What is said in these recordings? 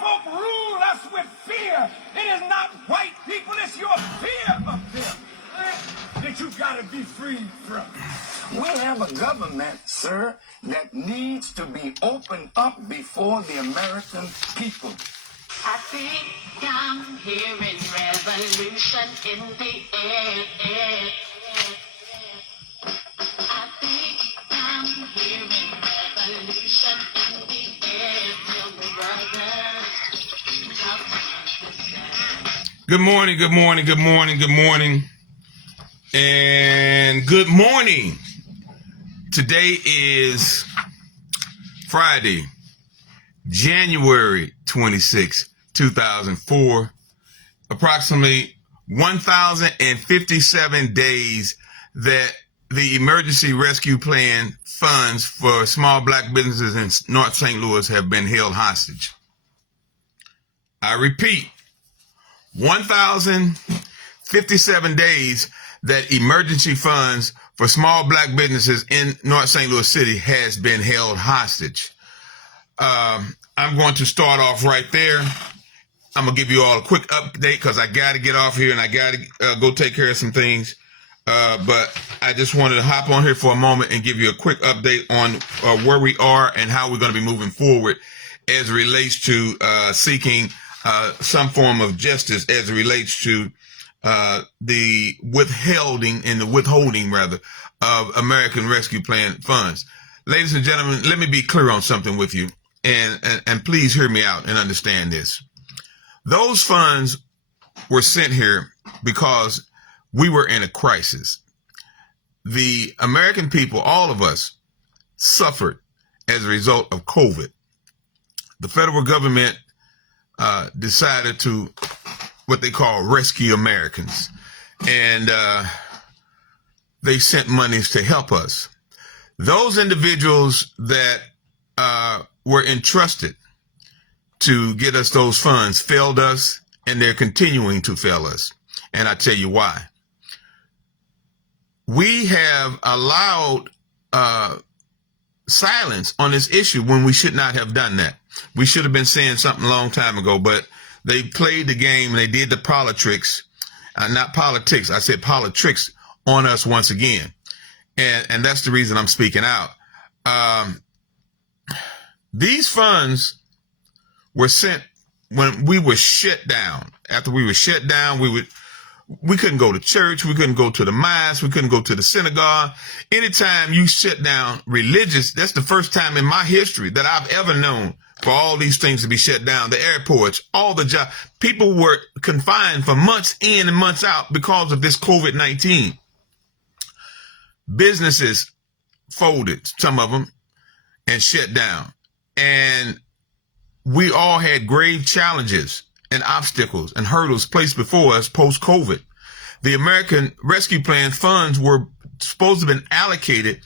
folk rule us with fear. It is not white people, it's your fear of them that you gotta be free from. We have a government, sir, that needs to be opened up before the American people. I think I'm hearing revolution in the air. I think I'm hearing revolution in the air. Tell me, brother. Good morning, good morning, good morning, good morning, and good morning. Today is Friday, January 26, 2004, approximately 1,057 days that the Emergency Rescue Plan funds for small black businesses in North St. Louis have been held hostage. I repeat, 1,057 days that emergency funds for small black businesses in North St. Louis City has been held hostage. I'm going to start off right there. I'm going to give you all a quick update because I got to get off here and I got to go take care of some things. But I just wanted to hop on here for a moment and give you a quick update on where we are and how we're going to be moving forward as it relates to seeking some form of justice as it relates to the withholding of American Rescue Plan funds. Ladies and gentlemen, let me be clear on something with you, and please hear me out and understand this. Those funds were sent here because we were in a crisis. The American people, all of us, suffered as a result of COVID. The federal government decided to what they call rescue Americans, and they sent monies to help us. Those individuals that were entrusted to get us those funds failed us, and they're continuing to fail us. And I tell you why. We have allowed silence on this issue when we should not have done that. We should have been saying something a long time ago, but they played the game and they did the politics, not politics, I said politics on us once again. And that's the reason I'm speaking out. These funds were sent when we were shut down. After we were shut down, we couldn't go to church. We couldn't go to the mosque. We couldn't go to the synagogue. Anytime you shut down religious, that's the first time in my history that I've ever known for all these things to be shut down. The airports, all the jobs. People were confined for months in and months out because of this COVID-19. Businesses folded, some of them, and shut down. And we all had grave challenges and obstacles and hurdles placed before us post-COVID. The American Rescue Plan funds were supposed to have been allocated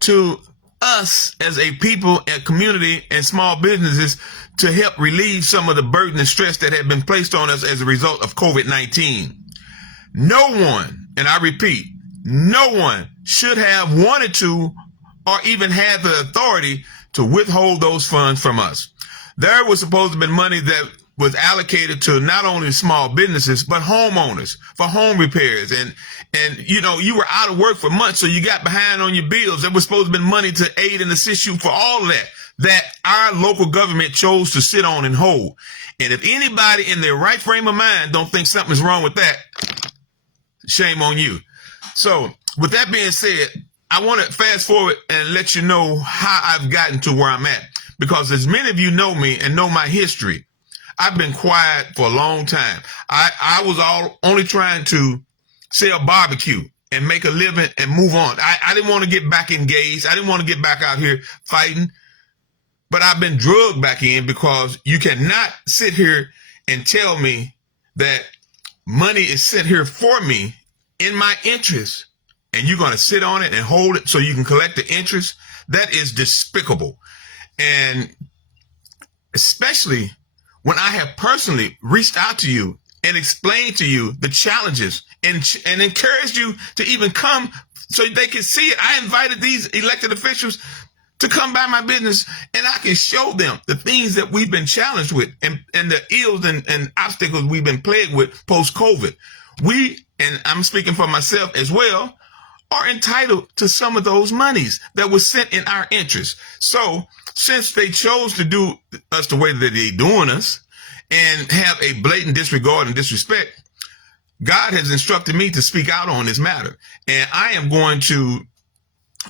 to us as a people and community and small businesses to help relieve some of the burden and stress that had been placed on us as a result of COVID-19. No one, and I repeat, no one should have wanted to or even had the authority to withhold those funds from us. There was supposed to have been money that was allocated to not only small businesses, but homeowners for home repairs. And you know, you were out of work for months, so you got behind on your bills. There was supposed to have been money to aid and assist you for all of that our local government chose to sit on and hold. And if anybody in their right frame of mind don't think something's wrong with that, shame on you. So with that being said, I want to fast forward and let you know how I've gotten to where I'm at. Because as many of you know me and know my history, I've been quiet for a long time. I was only trying to sell barbecue and make a living and move on. I didn't want to get back engaged. I didn't want to get back out here fighting. But I've been drugged back in because you cannot sit here and tell me that money is sent here for me in my interest, and you're going to sit on it and hold it so you can collect the interest. That is despicable. And especially when I have personally reached out to you and explained to you the challenges and encouraged you to even come so they can see it. I invited these elected officials to come by my business, and I can show them the things that we've been challenged with and the ills and obstacles we've been plagued with post-COVID. We, and I'm speaking for myself as well, are entitled to some of those monies that was sent in our interest. So since they chose to do us the way that they're doing us and have a blatant disregard and disrespect, God has instructed me to speak out on this matter. And I am going to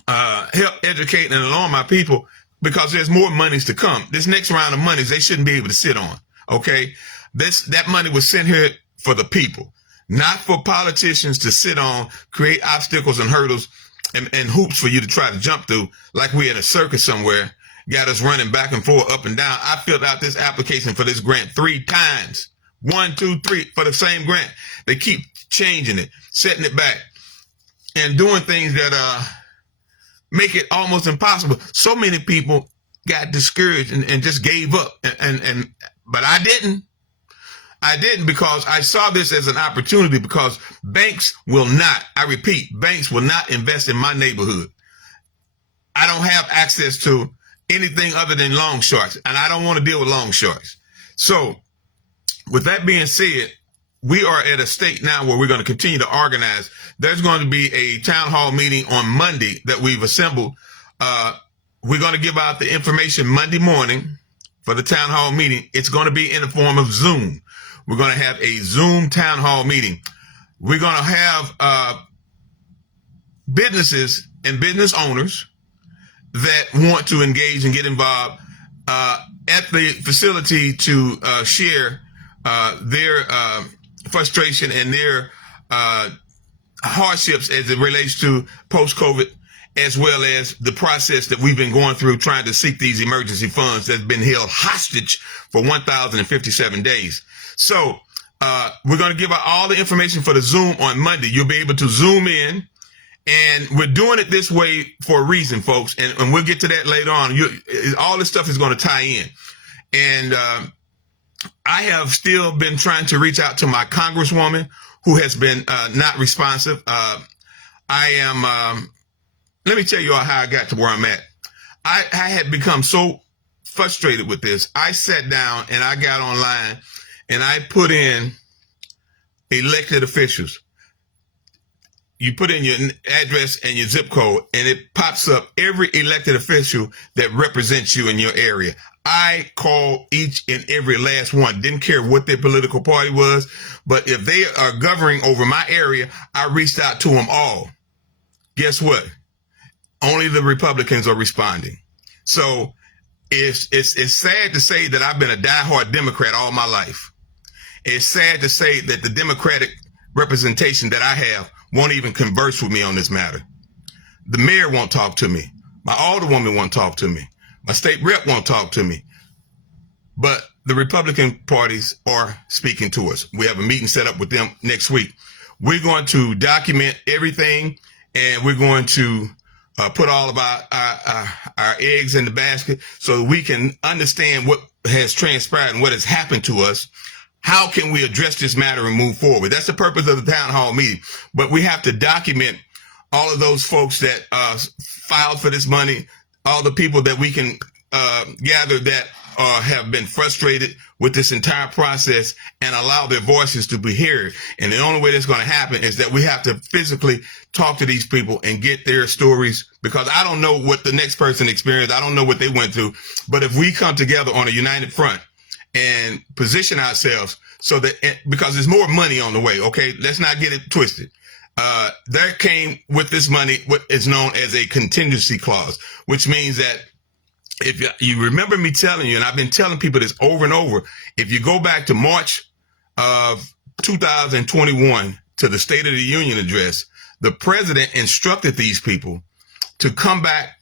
help educate and alarm my people, because there's more monies to come. This next round of monies, they shouldn't be able to sit on. Okay. That money was sent here for the people, not for politicians to sit on, create obstacles and hurdles and hoops for you to try to jump through like we're in a circus somewhere, got us running back and forth, up and down. I filled out this application for this grant 3 times. 1, 2, 3 for the same grant. They keep changing it, setting it back, and doing things that make it almost impossible. So many people got discouraged and just gave up. But I didn't. I didn't, because I saw this as an opportunity, because banks will not, I repeat, banks will not invest in my neighborhood. I don't have access to anything other than long sharks, and I don't want to deal with long sharks. So with that being said, we are at a state now where we're going to continue to organize. There's going to be a town hall meeting on Monday that we've assembled. We're going to give out the information Monday morning for the town hall meeting. It's going to be in the form of Zoom. We're going to have a Zoom town hall meeting. We're going to have businesses and business owners that want to engage and get involved at the facility to share their frustration and their hardships as it relates to post-COVID, as well as the process that we've been going through trying to seek these emergency funds that's been held hostage for 1,057 days. So we're going to give out all the information for the Zoom on Monday. You'll be able to Zoom in, and we're doing it this way for a reason, folks, and we'll get to that later on. All this stuff is going to tie in. And I have still been trying to reach out to my congresswoman, who has been not responsive. Let me tell you all how I got to where I'm at. I had become so frustrated with this. I sat down and I got online and I put in elected officials. You put in your address and your zip code, and it pops up every elected official that represents you in your area. I called each and every last one. Didn't care what their political party was, but if they are governing over my area, I reached out to them all. Guess what? Only the Republicans are responding. So it's sad to say that I've been a diehard Democrat all my life. It's sad to say that the Democratic representation that I have won't even converse with me on this matter. The mayor won't talk to me. My alderwoman won't talk to me. My state rep won't talk to me. But the Republican parties are speaking to us. We have a meeting set up with them next week. We're going to document everything, and we're going to put all of our eggs in the basket so that we can understand what has transpired and what has happened to us. How can we address this matter and move forward? That's the purpose of the town hall meeting. But we have to document all of those folks that filed for this money, all the people that we can gather that have been frustrated with this entire process, and allow their voices to be heard. And the only way that's going to happen is that we have to physically talk to these people and get their stories, because I don't know what the next person experienced. I don't know what they went through. But if we come together on a united front and position ourselves so that, because there's more money on the way, okay? Let's not get it twisted. There came with this money what is known as a contingency clause, which means that if you remember me telling you, and I've been telling people this over and over, if you go back to March of 2021 to the State of the Union address, the president instructed these people to come back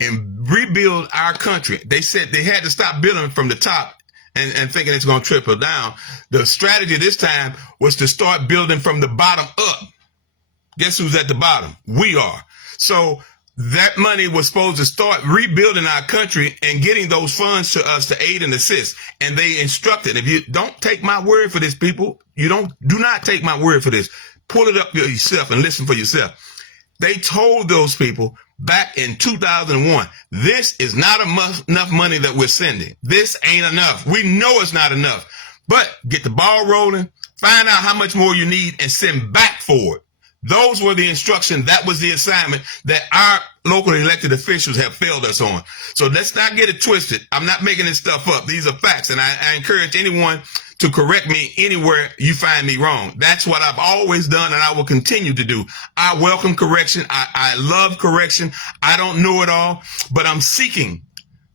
and rebuild our country. They said they had to stop building from the top and thinking it's going to trickle down. The strategy this time was to start building from the bottom up. Guess who's at the bottom? We are. So that money was supposed to start rebuilding our country and getting those funds to us to aid and assist. And they instructed, if you don't take my word for this, people, do not take my word for this. Pull it up yourself and listen for yourself. They told those people, back in 2001. This is not enough money that we're sending. This ain't enough. We know it's not enough. But get the ball rolling, find out how much more you need, and send back for it. Those were the instructions. That was the assignment that our local elected officials have failed us on. So let's not get it twisted. I'm not making this stuff up. These are facts, and I encourage anyone to correct me anywhere you find me wrong. That's what I've always done, and I will continue to do. I welcome correction. I love correction. I don't know it all, but I'm seeking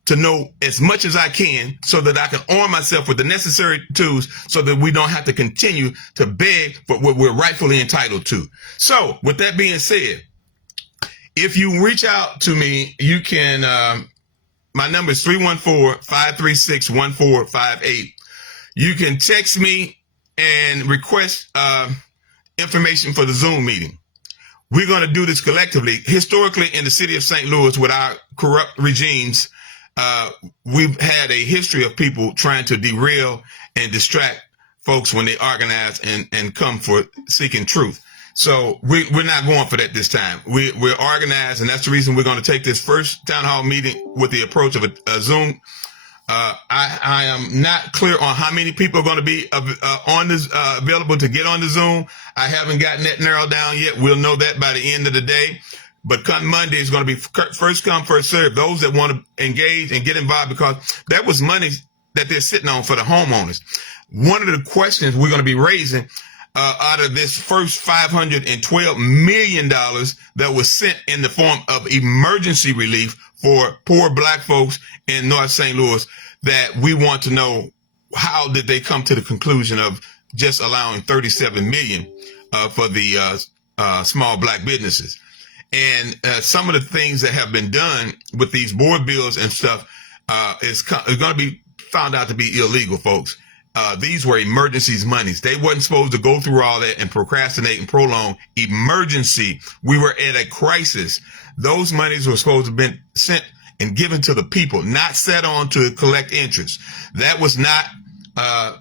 to know as much as I can so that I can arm myself with the necessary tools so that we don't have to continue to beg for what we're rightfully entitled to. So with that being said, if you reach out to me, you can, my number is 314-536-1458. You can text me and request information for the Zoom meeting. We're going to do this collectively. Historically, in the city of St. Louis, with our corrupt regimes, we've had a history of people trying to derail and distract folks when they organize and come for seeking truth. So we're not going for that this time. We're organized, and that's the reason we're going to take this first town hall meeting with the approach of a Zoom. I am not clear on how many people are going to be on this available to get on the Zoom. I haven't gotten that narrowed down yet. We'll know that by the end of the day. But come Monday is going to be first come, first serve. Those that want to engage and get involved, because that was money that they're sitting on for the homeowners. One of the questions we're going to be raising out of this first $512 million that was sent in the form of emergency relief for poor black folks in North St. Louis, that we want to know, how did they come to the conclusion of just allowing $37 million for the small black businesses? And some of the things that have been done with these board bills and stuff is going to be found out to be illegal, folks. These were emergencies monies. They wasn't supposed to go through all that and procrastinate and prolong. Emergency. We were at a crisis. Those monies were supposed to have been sent and given to the people, not set on to collect interest. That was not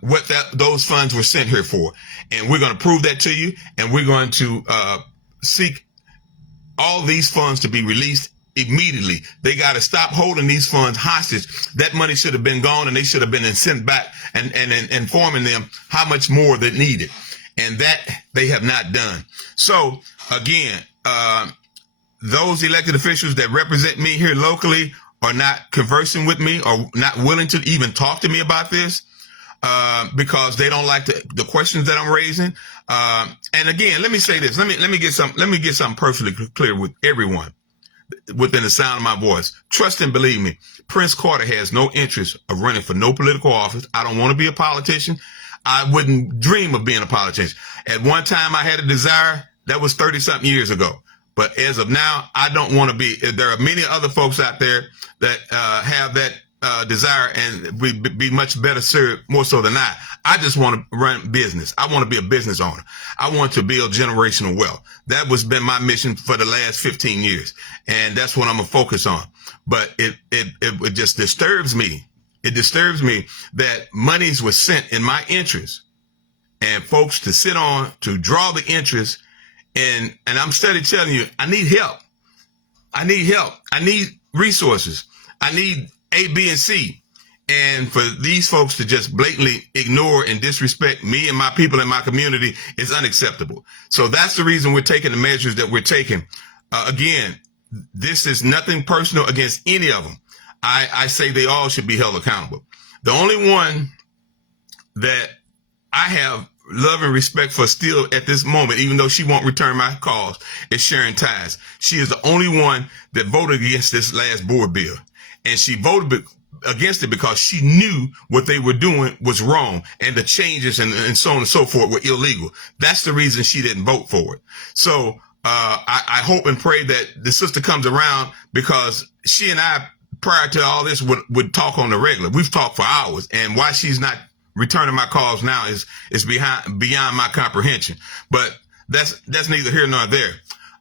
what those funds were sent here for. And we're going to prove that to you, and we're going to seek all these funds to be released immediately. They got to stop holding these funds hostage. That money should have been gone, and they should have been sent back and informing them how much more they needed. And that they have not done. So again, those elected officials that represent me here locally are not conversing with me, or not willing to even talk to me about this, because they don't like the questions that I'm raising. And again, let me say this. Let me get something perfectly clear with everyone within the sound of my voice. Trust and believe me, Prince Carter has no interest of running for no political office. I don't want to be a politician. I wouldn't dream of being a politician. At one time, I had a desire. That was 30-something years ago. But as of now, I don't want to be. There are many other folks out there that have that desire, and we'd be much better served, more so than I. I just want to run business. I want to be a business owner. I want to build generational wealth. That was been my mission for the last 15 years. And that's what I'm going to focus on. But it just disturbs me. It disturbs me that monies were sent in my interest, and folks to sit on to draw the interest. And I'm steady telling you, I need help. I need help. I need resources. I need A, B, and C. And for these folks to just blatantly ignore and disrespect me and my people in my community is unacceptable. So that's the reason we're taking the measures that we're taking. Again, this is nothing personal against any of them. I say they all should be held accountable. The only one that I have love and respect for still at this moment, even though she won't return my calls, is Sharon Ties. She is the only one that voted against this last board bill. And she voted against it because she knew what they were doing was wrong, and the changes and so on and so forth were illegal. That's the reason she didn't vote for it. So I hope and pray that the sister comes around, because she and I, prior to all this, would talk on the regular. We've talked for hours, and why she's not returning my calls now is beyond my comprehension. But that's neither here nor there.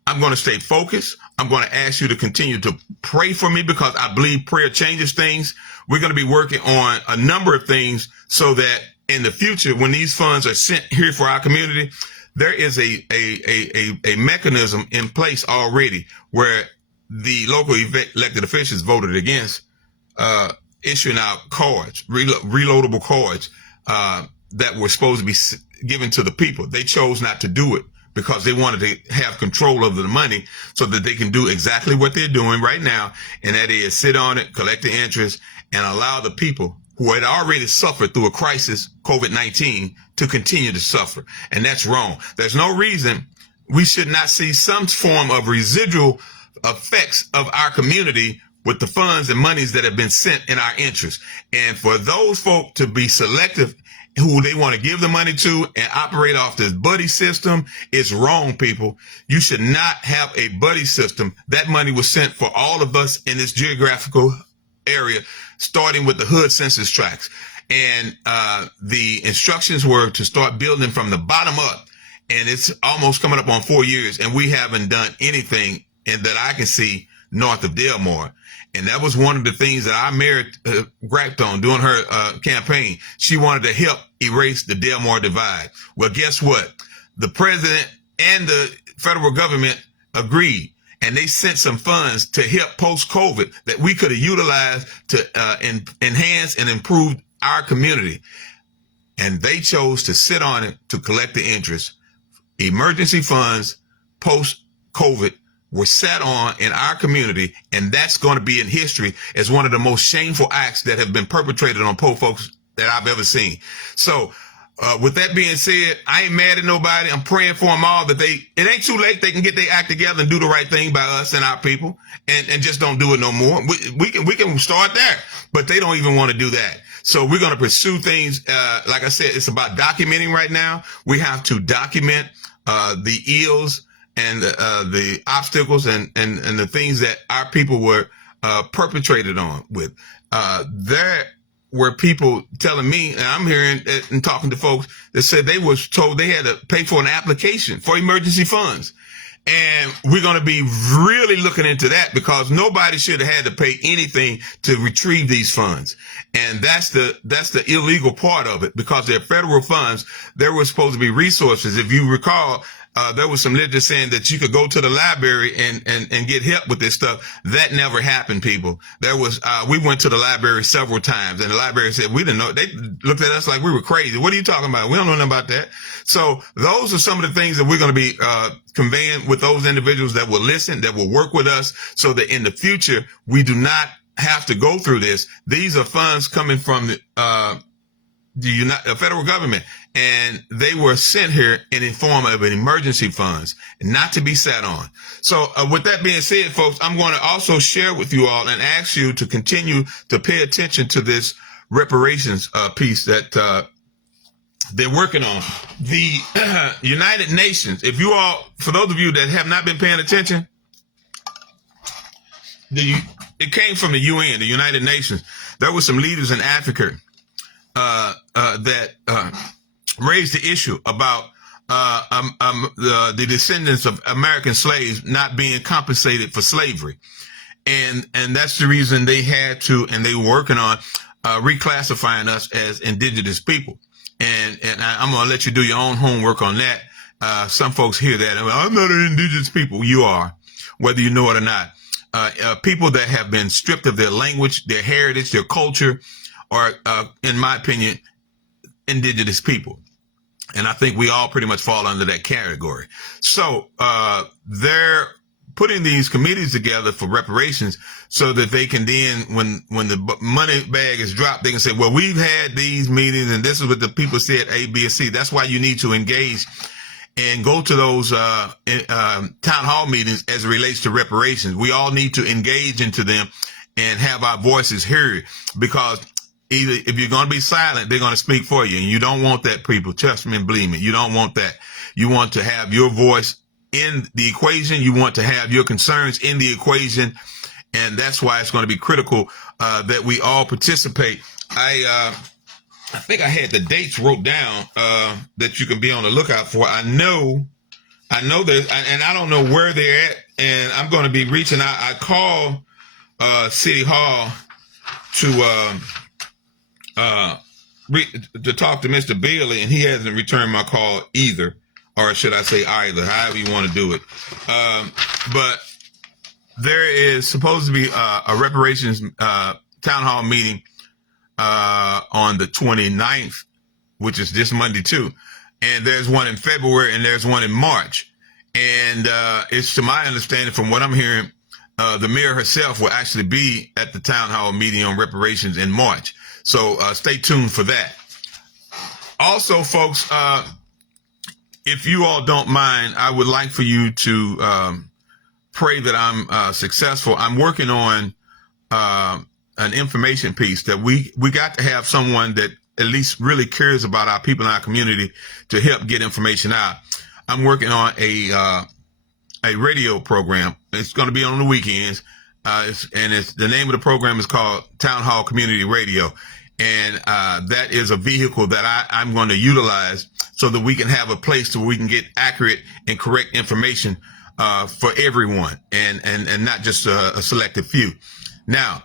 I'm going to stay focused. I'm going to ask you to continue to pray for me, because I believe prayer changes things. We're going to be working on a number of things so that in the future, when these funds are sent here for our community, there is a mechanism in place already where the local elected officials voted against issuing out cards, reloadable cards that were supposed to be given to the people. They chose not to do it because they wanted to have control over the money so that they can do exactly what they're doing right now, and that is sit on it, collect the interest, and allow the people who had already suffered through a crisis, COVID-19, to continue to suffer. And that's wrong. There's no reason we should not see some form of residual effects of our community with the funds and monies that have been sent in our interest. And for those folk to be selective who they want to give the money to and operate off this buddy system is wrong, people. You should not have a buddy system. That money was sent for all of us in this geographical area, starting with the hood census tracts. And the instructions were to start building from the bottom up. And it's almost coming up on 4 years, and we haven't done anything and that I can see north of Delmar. And that was one of the things that our mayor griped on during her campaign. She wanted to help erase the Delmar divide. Well, guess what? The president and the federal government agreed, and they sent some funds to help post-COVID that we could have utilized to enhance and improve our community. And they chose to sit on it to collect the interest. Emergency funds post-COVID were sat on in our community, and that's going to be in history as one of the most shameful acts that have been perpetrated on poor folks that I've ever seen. So with that being said, I ain't mad at nobody. I'm praying for them all that it ain't too late. They can get their act together and do the right thing by us and our people, and just don't do it no more. We can start there, but they don't even want to do that. So we're going to pursue things. Like I said, it's about documenting right now. We have to document the ills and the obstacles and the things that our people were perpetrated on with. There were people telling me, and I'm hearing and talking to folks that said they was told they had to pay for an application for emergency funds. And we're going to be really looking into that, because nobody should have had to pay anything to retrieve these funds. And that's the illegal part of it, because they're federal funds. There were supposed to be resources. If you recall, there was some literature saying that you could go to the library and get help with this stuff. That never happened, people. We went to the library several times, and the library said, we didn't know. They looked at us like we were crazy. What are you talking about? We don't know nothing about that. So those are some of the things that we're going to be conveying with those individuals that will listen, that will work with us, so that in the future, we do not have to go through this. These are funds coming from the federal government, and they were sent here in the form of an emergency funds, not to be sat on. So with that being said, folks, I'm going to also share with you all and ask you to continue to pay attention to this reparations piece that they're working on. The United Nations, for those of you that have not been paying attention, it came from the UN, the United Nations. There were some leaders in Africa that raised the issue about the descendants of American slaves not being compensated for slavery. And that's the reason they had to, and they were working on reclassifying us as indigenous people. And I'm going to let you do your own homework on that. Some folks hear that. I'm not an indigenous people. You are, whether you know it or not. People that have been stripped of their language, their heritage, their culture, are, in my opinion, indigenous people. And I think we all pretty much fall under that category. So they're putting these committees together for reparations so that they can then, when the money bag is dropped, they can say, well, we've had these meetings and this is what the people said, A, B, and C. That's why you need to engage and go to those town hall meetings as it relates to reparations. We all need to engage into them and have our voices heard, because either if you're going to be silent, they're going to speak for you. And you don't want that, people. Trust me and believe me. You don't want that. You want to have your voice in the equation. You want to have your concerns in the equation. And that's why it's going to be critical that we all participate. I think I had the dates wrote down that you can be on the lookout for. I know there's, and I don't know where they're at. And I'm going to be reaching out. I called City Hall to talk to Mr. Bailey, and he hasn't returned my call either, or should I say either, however you want to do it. But there is supposed to be a reparations town hall meeting on the 29th, which is this Monday too. And there's one in February and there's one in March. And it's to my understanding, from what I'm hearing, the mayor herself will actually be at the town hall meeting on reparations in March. So stay tuned for that. Also, folks, if you all don't mind, I would like for you to pray that I'm successful. I'm working on an information piece that we got to have someone that at least really cares about our people in our community to help get information out. I'm working on a radio program. It's going to be on the weekends. The name of the program is called Town Hall Community Radio. And that is a vehicle that I'm going to utilize so that we can have a place where we can get accurate and correct information for everyone and not just a selected few. Now,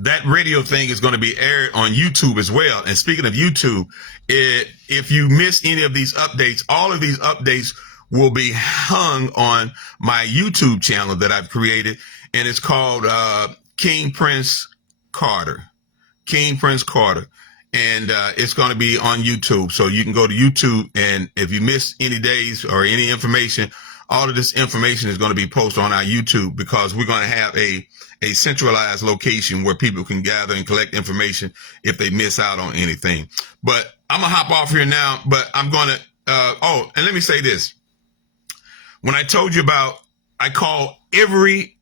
that radio thing is going to be aired on YouTube as well. And speaking of YouTube, if you miss any of these updates, all of these updates will be hung on my YouTube channel that I've created. And it's called King Prince Carter. King Prince Carter. And it's going to be on YouTube. So you can go to YouTube, and if you miss any days or any information, all of this information is going to be posted on our YouTube, because we're going to have a centralized location where people can gather and collect information if they miss out on anything. But I'm going to hop off here now, but I'm going to, and let me say this. When I told you about, I call every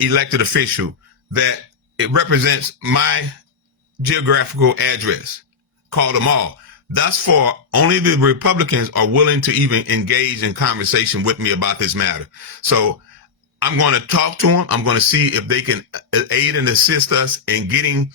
elected official that it represents my geographical address, call them all. Thus far, only the Republicans are willing to even engage in conversation with me about this matter. So I'm going to talk to them. I'm going to see if they can aid and assist us in getting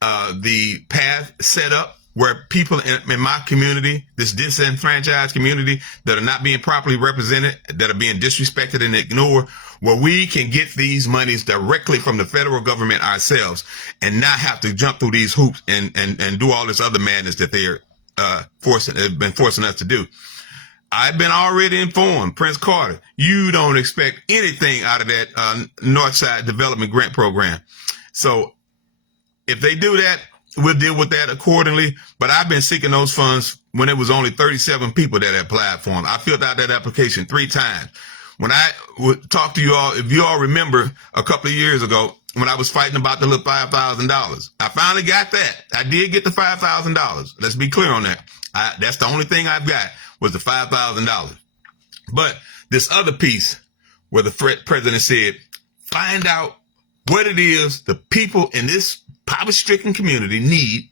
the path set up where people in my community, this disenfranchised community that are not being properly represented, that are being disrespected and ignored, where we can get these monies directly from the federal government ourselves and not have to jump through these hoops and do all this other madness that they're have been forcing us to do. I've been already informed, Prince Carter, you don't expect anything out of that Northside Development Grant Program. So if they do that, we'll deal with that accordingly. But I've been seeking those funds when it was only 37 people that applied for them. I filled out that application 3 times. When I would talk to you all, if you all remember a couple of years ago, when I was fighting about the little $5,000, I finally got that. I did get the $5,000. Let's be clear on that. That's the only thing I've got was the $5,000. But this other piece where the president said, find out what it is the people in this poverty-stricken community need,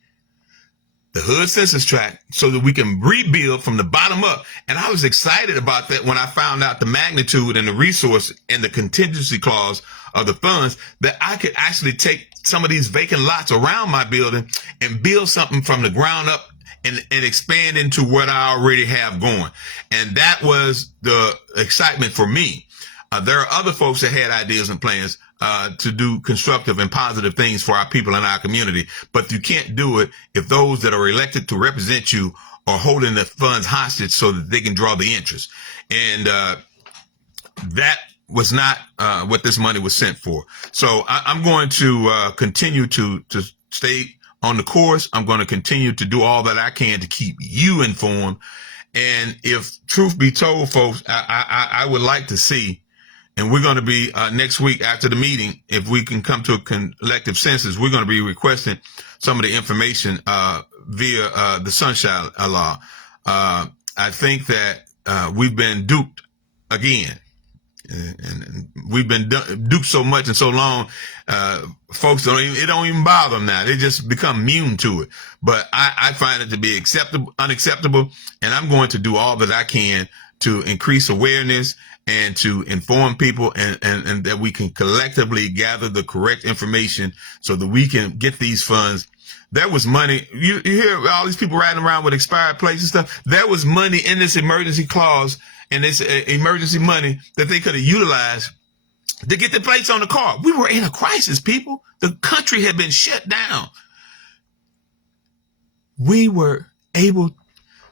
the hood census tract, so that we can rebuild from the bottom up. And I was excited about that when I found out the magnitude and the resource and the contingency clause of the funds, that I could actually take some of these vacant lots around my building and build something from the ground up and expand into what I already have going. And that was the excitement for me. There are other folks that had ideas and plans to do constructive and positive things for our people in our community. But you can't do it if those that are elected to represent you are holding the funds hostage so that they can draw the interest. And that was not what this money was sent for. So I'm going to continue to stay on the course. I'm going to continue to do all that I can to keep you informed. And if truth be told, folks, I would like to see, and we're going to be next week after the meeting, if we can come to a collective census, we're going to be requesting some of the information via the Sunshine Law. I think that we've been duped again. And we've been duped so much and so long, folks it don't even bother them now. They just become immune to it. But I find it to be unacceptable, and I'm going to do all that I can to increase awareness and to inform people and that we can collectively gather the correct information so that we can get these funds. There was money. You hear all these people riding around with expired plates and stuff. There was money in this emergency clause and this emergency money that they could have utilized to get the plates on the car. We were in a crisis, people. The country had been shut down. We were able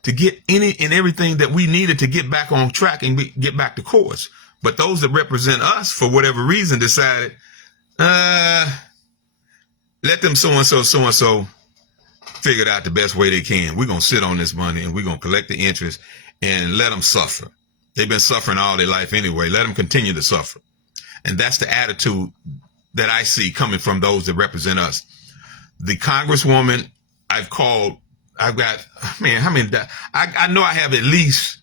to get any and everything that we needed to get back on track and get back to course. But those that represent us, for whatever reason, decided, let them so-and-so figure it out the best way they can. We're going to sit on this money and we're going to collect the interest and let them suffer. They've been suffering all their life anyway. Let them continue to suffer. And that's the attitude that I see coming from those that represent us. The Congresswoman I've called, I know I have at least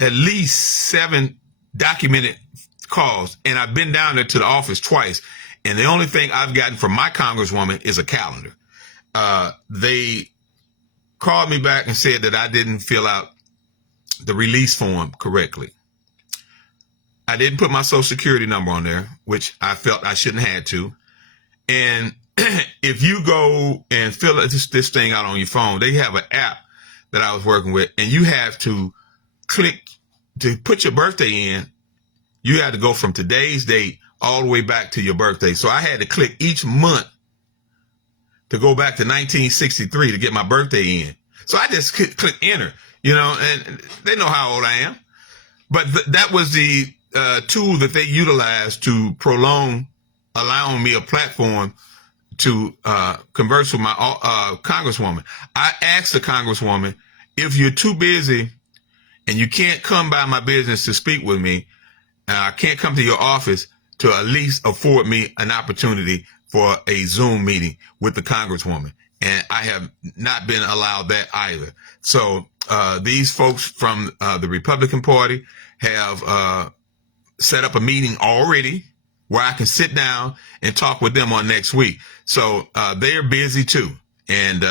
7 documented calls, and I've been down there to the office twice. And the only thing I've gotten from my Congresswoman is a calendar. They called me back and said that I didn't fill out the release form correctly. I didn't put my social security number on there, which I felt I shouldn't have had to. And if you go and fill this thing out on your phone, they have an app that I was working with, and you have to click to put your birthday in. You had to go from today's date all the way back to your birthday. So I had to click each month to go back to 1963 to get my birthday in. So I just click enter, and they know how old I am. But that was the tool that they utilized to prolong, allowing me a platform to converse with my Congresswoman. I asked the Congresswoman, if you're too busy and you can't come by my business to speak with me, I can't come to your office to at least afford me an opportunity for a Zoom meeting with the Congresswoman. And I have not been allowed that either. So these folks from the Republican Party have set up a meeting already where I can sit down and talk with them on next week. So they're busy too. And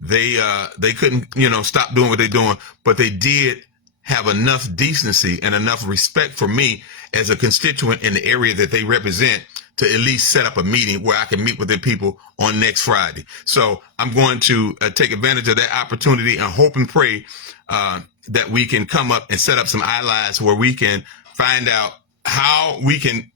they couldn't, stop doing what they're doing, but they did have enough decency and enough respect for me as a constituent in the area that they represent to at least set up a meeting where I can meet with their people on next Friday. So I'm going to take advantage of that opportunity and hope and pray that we can come up and set up some allies where we can find out how we can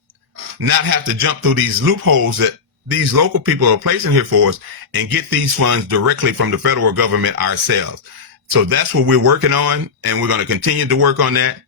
not have to jump through these loopholes that these local people are placing here for us and get these funds directly from the federal government ourselves. So that's what we're working on, and we're going to continue to work on that.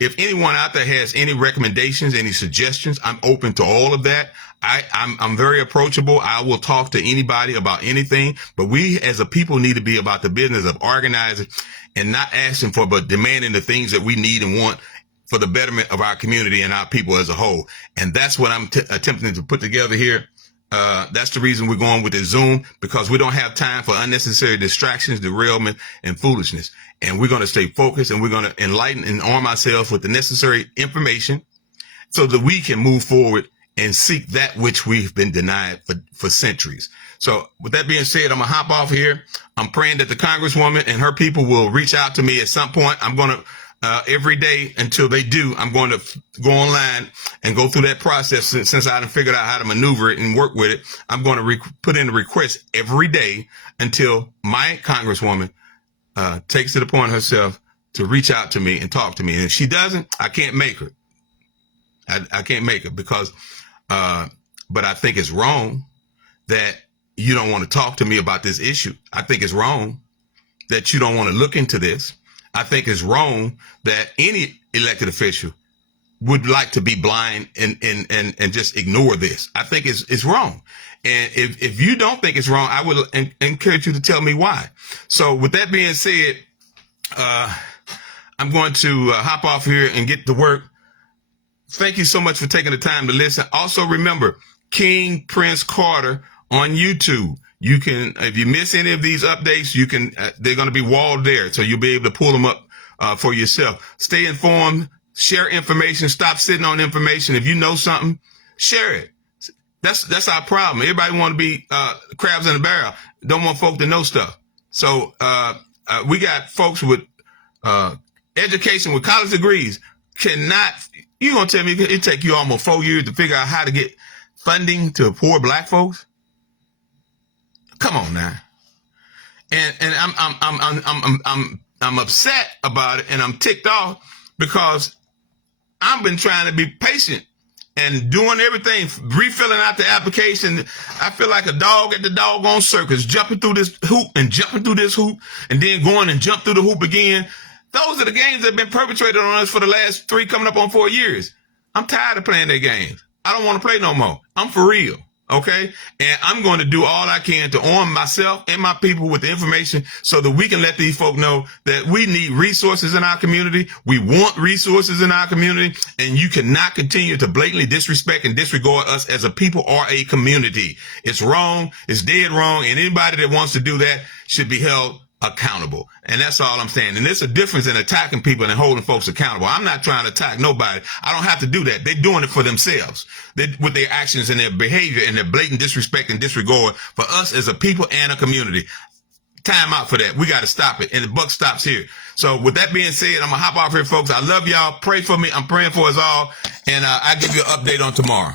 If anyone out there has any recommendations, any suggestions, I'm open to all of that. I'm very approachable. I will talk to anybody about anything, but we as a people need to be about the business of organizing and not asking for, but demanding the things that we need and want for the betterment of our community and our people as a whole. And that's what I'm attempting to put together here. That's the reason we're going with the Zoom, because we don't have time for unnecessary distractions, derailment, and foolishness. And we're going to stay focused, and we're going to enlighten and arm ourselves with the necessary information so that we can move forward and seek that which we've been denied for centuries. So with that being said, I'm going to hop off here. I'm praying that the Congresswoman and her people will reach out to me at some point. I'm going to every day until they do, I'm going to go online and go through that process. Since I done figured out how to maneuver it and work with it, I'm going to put in a request every day until my Congresswoman takes it upon herself to reach out to me and talk to me. And if she doesn't, I can't make her. I can't make her because, but I think it's wrong that you don't want to talk to me about this issue. I think it's wrong that you don't want to look into this. I think it's wrong that any elected official would like to be blind and just ignore this. I think it's wrong. And if you don't think it's wrong, I would encourage you to tell me why. So with that being said, I'm going to hop off here and get to work. Thank you so much for taking the time to listen. Also remember, King Prince Carter on YouTube. You can, if you miss any of these updates, you can, they're going to be walled there. So you'll be able to pull them up for yourself. Stay informed, share information, stop sitting on information. If you know something, share it. That's our problem. Everybody want to be crabs in a barrel. Don't want folk to know stuff. So we got folks with education with college degrees cannot, you going to tell me it take you almost 4 years to figure out how to get funding to poor black folks? Come on now. And I'm upset about it, and I'm ticked off because I've been trying to be patient and doing everything, refilling out the application. I feel like a dog at the doggone circus, jumping through this hoop and jumping through this hoop and then going and jump through the hoop again Those are the games that have been perpetrated on us for the last 3 coming up on 4 years. I'm tired of playing their games. I don't want to play no more. I'm for real. Okay. And I'm going to do all I can to arm myself and my people with the information so that we can let these folk know that we need resources in our community. We want resources in our community, and you cannot continue to blatantly disrespect and disregard us as a people or a community. It's wrong. It's dead wrong. And anybody that wants to do that should be held accountable. And that's all I'm saying. And there's a difference in attacking people and holding folks accountable. I'm not trying to attack nobody. I don't have to do that. They're doing it for themselves with their actions and their behavior and their blatant disrespect and disregard for us as a people and a community. Time out for that. We got to stop it. And the buck stops here. So with that being said, I'm going to hop off here, folks. I love y'all. Pray for me. I'm praying for us all. And I'll give you an update on tomorrow.